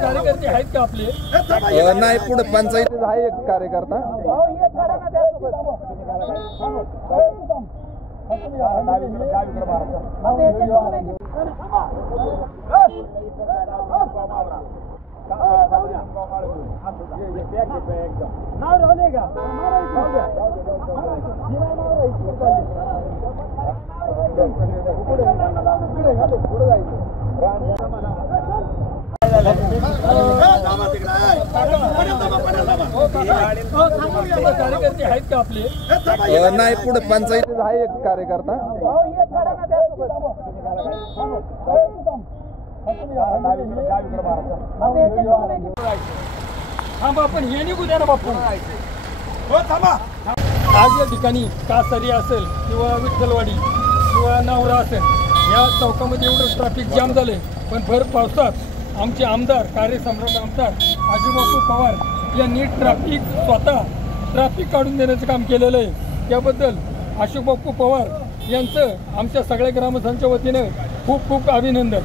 कार्यकर्ते आहेत का आपले? नाही, पुढे पंचायतीत आहे एक कार्यकर्ता. कार्यकर्ते आहेत का आपले? नाही, पुढे पंचायतीत आहे एक कार्यकर्ता. थांबा, पण हे निघू द्या ना बापू. आज या ठिकाणी कासारी असेल किंवा विठ्ठलवाडी किंवा नावरा असेल, या चौकामध्ये एवढं ट्रॅफिक जाम झाले. पण भर पावसात आमचे आमदार, कार्यसम्राट आमदार आजूबापू पवार यांनी ट्रॅफिक काढून देण्याचं काम केलेलं आहे. त्याबद्दल आशुबापू पवार यांचं आमच्या सगळ्या ग्रामस्थांच्या वतीनं खूप खूप अभिनंदन.